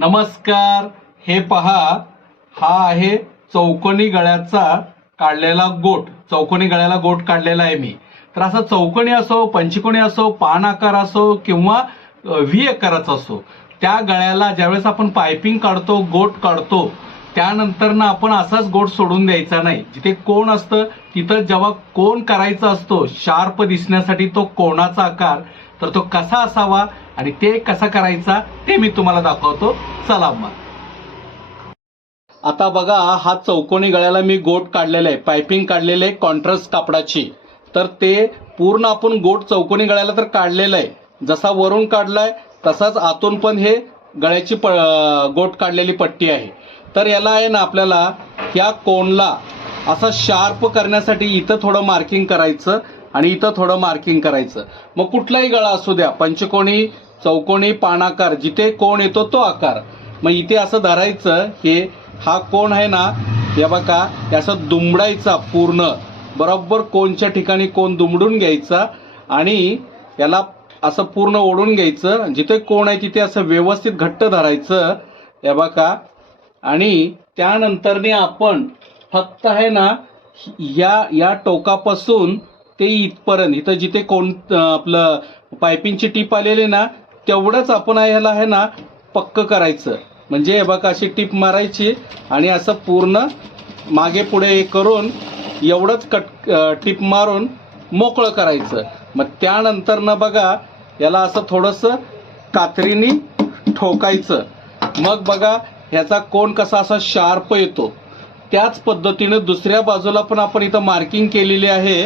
नमस्कार. हे पहा हा आहे चौकोनी गळ्याचा काढलेला गोट. चौकोनी गळ्याला गोट काढलेला आहे मी. तर असा चौकोनी असो पंचकोणी असो पान आकार असो किंवा व्ही आकाराचा असो त्या गळ्याला ज्यावेळेस आपण पायपिंग काढतो गोट काढतो त्यानंतर ना आपण असाच गोट सोडून द्यायचा नाही. जिथे कोण असतं तिथं जेव्हा कोण करायचा असतो शार्प दिसण्यासाठी तो कोणाचा आकार तर तो कसा असावा आणि ते कसा करायचा ते मी तुम्हाला दाखवतो. चला मग. आता बघा हा चौकोनी गळ्याला मी गोट काढलेला आहे. पायपिंग काढलेलं आहे कॉन्ट्रास्ट कापडाची. तर ते पूर्ण आपण गोट चौकोनी गळ्याला तर काढलेलं आहे. जसा वरून काढलाय तसाच आतून पण हे गळ्याची प गोट काढलेली पट्टी आहे. तर याला आहे ना आपल्याला या कोणला असं शार्प करण्यासाठी इथं थोडं मार्किंग करायचं आणि इथं थोडं मार्किंग करायचं. मग कुठलाही गळा असू द्या पंचकोणी चौकोनी पानाकार जिथे कोण येतो तो आकार. मग इथे असं धरायचं हे हा कोण आहे ना या बघा याचं असं दुमडायचा पूर्ण. बरोबर कोणच्या ठिकाणी कोण दुमडून घ्यायचा आणि याला असं पूर्ण ओढून घ्यायचं. जिथे कोण आहे तिथे असं व्यवस्थित घट्ट धरायचं. या बघा आणि त्यानंतरने आपण फक्त आहे ना या या टोकापासून ते इथपर्यंत इथं जिथे कोण आपलं पायपिंगची टीप आलेली ना तेवढंच आपण ह्याला आहे ना पक्क करायचं. म्हणजे हे बघा अशी टीप मारायची आणि असं पूर्ण मागे पुढे हे करून एवढंच कट टीप मारून मोकळं करायचं. मग त्यानंतर ना बघा याला असं थोडंसं कात्रीनी ठोकायचं. मग बघा ह्याचा कोण कसा असा शार्प येतो त्याच पद्धतीनं दुसऱ्या बाजूला पण आपण इथं मार्किंग केलेली आहे.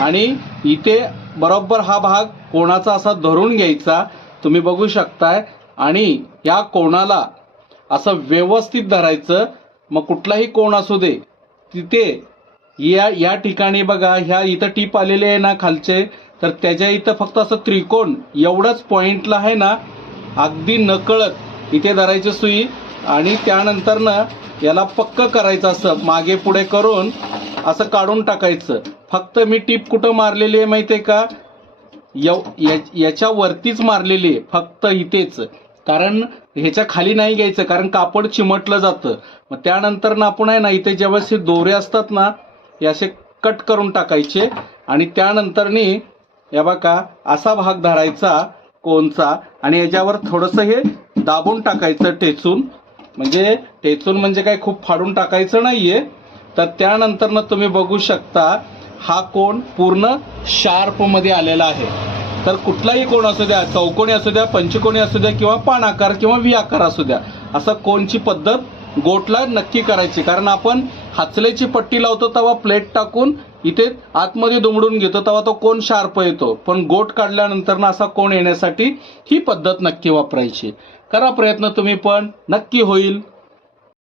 आणि इथे बरोबर हा भाग कोणाचा असा धरून घ्यायचा तुम्ही बघू शकताय. आणि या कोणाला असं व्यवस्थित धरायचं मग कुठलाही कोण असू दे तिथे या या ठिकाणी बघा ह्या इथं टीप आलेले आहे ना खालचे तर त्याच्या इथं फक्त असं त्रिकोण एवढंच पॉइंटला आहे ना अगदी नकळत इथे धरायची सुई आणि त्यानंतर ना याला पक्क करायचं असं मागे पुढे करून असं काढून टाकायचं. फक्त मी टीप कुठं मारलेली आहे माहितीये का? यव- या- याच्यावरतीच मारलेली आहे फक्त इथेच. कारण ह्याच्या खाली नाही घ्यायचं कारण कापड चिमटलं जातं. मग त्यानंतर ना आपण आहे ना इथे जेव्हा असे दोरे असतात ना हे असे कट करून टाकायचे. आणि त्यानंतरनी या बघा असा भाग धरायचा कोणचा? आणि याच्यावर थोडंसं हे दाबून टाकायचं टेचून. म्हणजे ठेचून म्हणजे काय खूप फाडून टाकायचं नाहीये. तर त्यानंतर ना तुम्ही बघू शकता हा कोण पूर्ण शार्पमध्ये आलेला आहे. तर कुठलाही कोण असू द्या चौकोनी असू द्या पंचकोणी असू द्या किंवा पान आकार किंवा व्ही आकार असू द्या असं कोणची पद्धत गोटला नक्की करायची. कारण आपण हाचलेची पट्टी लावतो तेव्हा प्लेट टाकून इथे आतमध्ये दुमडून घेतो तेव्हा तो कोण शार्प येतो? पण गोट काढल्यानंतर ना असा कोण येण्यासाठी ही पद्धत नक्की वापरायची. करा प्रयत्न तुम्ही पण नक्की होईल.